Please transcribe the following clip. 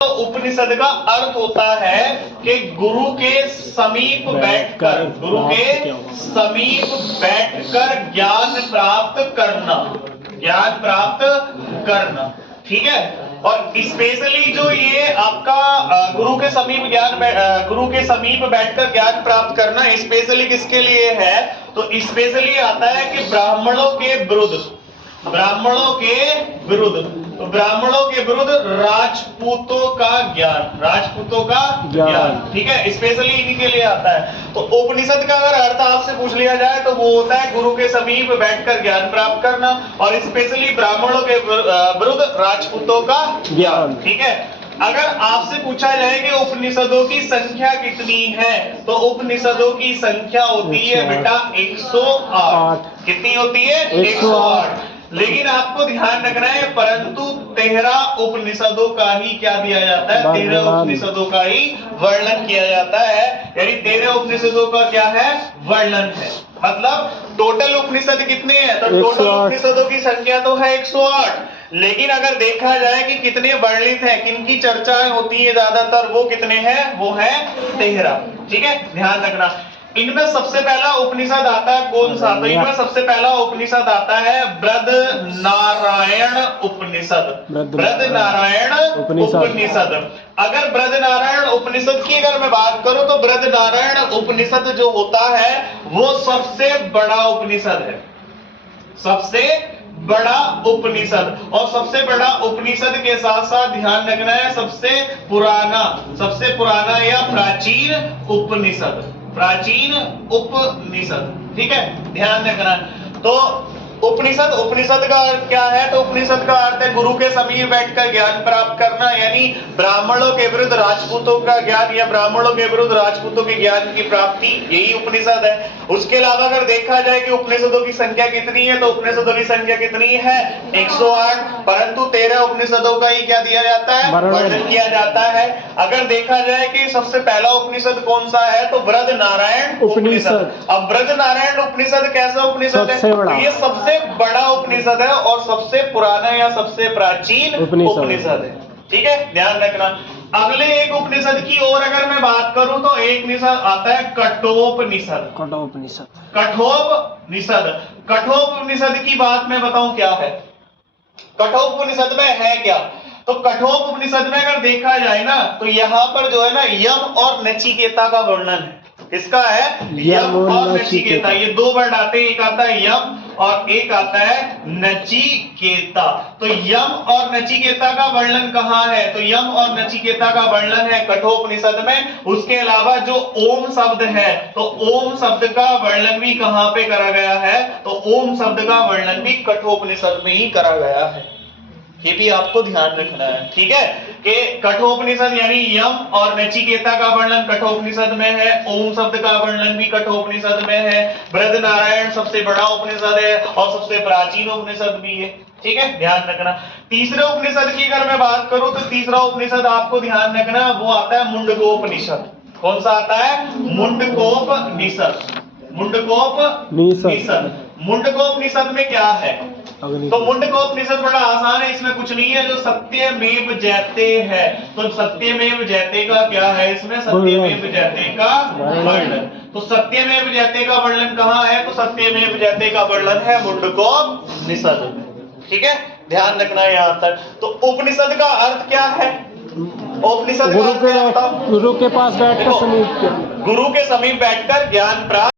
उपनिषद का अर्थ होता है कि गुरु के समीप बैठकर, गुरु के समीप बैठकर ज्ञान प्राप्त करना, ज्ञान प्राप्त करना। ठीक है। और स्पेशली जो ये आपका गुरु के समीप गुरु के समीप बैठकर ज्ञान प्राप्त करना स्पेशली किसके लिए है? तो स्पेशली आता है कि ब्राह्मणों के विरुद्ध, ब्राह्मणों के विरुद्ध, तो ब्राह्मणों के विरुद्ध राजपूतों का ज्ञान, राजपूतों का ज्ञान। ठीक है, स्पेशली इन्हीं के लिए आता है। तो उपनिषद का अगर अर्थ आपसे पूछ लिया जाए तो वो होता है गुरु के समीप बैठकर ज्ञान प्राप्त करना, और स्पेशली ब्राह्मणों के विरुद्ध राजपूतों का ज्ञान। ठीक है। अगर आपसे पूछा जाए कि उपनिषदों की संख्या कितनी है, तो उपनिषदों की संख्या होती है बेटा 108। कितनी होती है? 108। लेकिन आपको ध्यान रखना है, परंतु 13 उपनिषदों का ही क्या दिया जाता है? 13 उपनिषदों का ही वर्णन किया जाता है। यानी 13 उपनिषदों का क्या है? वर्णन है। मतलब टोटल उपनिषद कितने हैं? तो टोटल उपनिषदों की संख्या तो है 108, लेकिन अगर देखा जाए कि कितने वर्णित हैं, किनकी चर्चाएं होती है ज्यादातर, वो कितने हैं? वो है 13। ठीक है, ध्यान रखना। इनमें सबसे पहला उपनिषद आता है कौन सा? तो इनमें सबसे पहला उपनिषद आता है बृहदनारायण उपनिषद। बृहदनारायण उपनिषद। अगर बृहदनारायण उपनिषद की अगर मैं बात करूं तो बृहदनारायण उपनिषद जो होता है वो सबसे बड़ा उपनिषद है, सबसे बड़ा उपनिषद। और सबसे बड़ा उपनिषद के साथ साथ ध्यान रखना है सबसे पुराना या प्राचीन उपनिषद, प्राचीन उपनिषद। ठीक है, ध्यान रखना। तो उपनिषद का अर्थ क्या है? तो उपनिषद का अर्थ है गुरु के समीप बैठकर ज्ञान प्राप्त करना, यानी ब्राह्मणों के विरुद्ध राजपूतों का ज्ञान या ब्राह्मणों के विरुद्ध राजपूतों के ज्ञान की प्राप्ति, यही उपनिषद है। उसके अलावा अगर देखा जाए कि उपनिषदों की संख्या कितनी है, तो उपनिषदों की संख्या कितनी है? 108, परंतु 13 उपनिषदों का ही क्या दिया जाता है? वर्णन किया जाता है। अगर देखा जाए कि सबसे पहला उपनिषद कौन सा है, तो बृहदनारायण उपनिषद। अब बृहदनारायण उपनिषद कैसा उपनिषद है? ये सबसे बड़ा उपनिषद है और सबसे पुराना या सबसे प्राचीन उपनिषद है। ठीक है, ध्यान रखना। अगले एक उपनिषद की ओर अगर मैं बात करूं तो एक निषद आता है कठोपनिषद। कठोपनिषद की बात मैं बताऊं क्या है? कठोपनिषद में है क्या? तो कठोपनिषद में अगर देखा जाए ना, तो यहां पर जो है ना यम और नचिकेता का वर्णन है। किसका है? यम और नचिकेता। ये दो वर्ड आते हैं, एक आता है यम और एक आता है नचिकेता। तो यम और नचिकेता का वर्णन कहां है? तो यम और नचिकेता का वर्णन है कठोपनिषद में। उसके अलावा जो ओम शब्द है, तो ओम शब्द का वर्णन भी कहां पे करा गया है? तो ओम शब्द का वर्णन भी कठोपनिषद में ही करा गया है। ये भी आपको ध्यान रखना है। ठीक है, कि कठोपनिषद यानी यम और नचिकेता का वर्णन कठोपनिषद में है, ओम शब्द का वर्णन भी कठोपनिषद में है। बृहदनारायण सबसे बड़ा उपनिषद है और सबसे प्राचीन उपनिषद भी है। ठीक है, ध्यान रखना। तीसरे उपनिषद की अगर मैं बात करूं तो तीसरा उपनिषद आपको ध्यान रखना, वो आता है मुंडकोपनिषद। कौन सा आता है? मुंडकोपनिषद। मुंडकोपनिषद में क्या है? तो मुंडकोपनिषद बड़ा आसान है, इसमें कुछ नहीं है। जो सत्यमेव जयते है, तो सत्यमेव जयते का क्या है? इसमें सत्यमेव जयते का वर्णन। तो सत्यमेव जयते का वर्णन कहाँ है? तो सत्यमेव जयते का वर्णन है मुंडकोपनिषद। ठीक है, ध्यान रखना यहाँ तक। तो उपनिषद का अर्थ क्या है? उपनिषद गुरु के पास बैठकर, गुरु के समीप बैठकर ज्ञान प्राप्त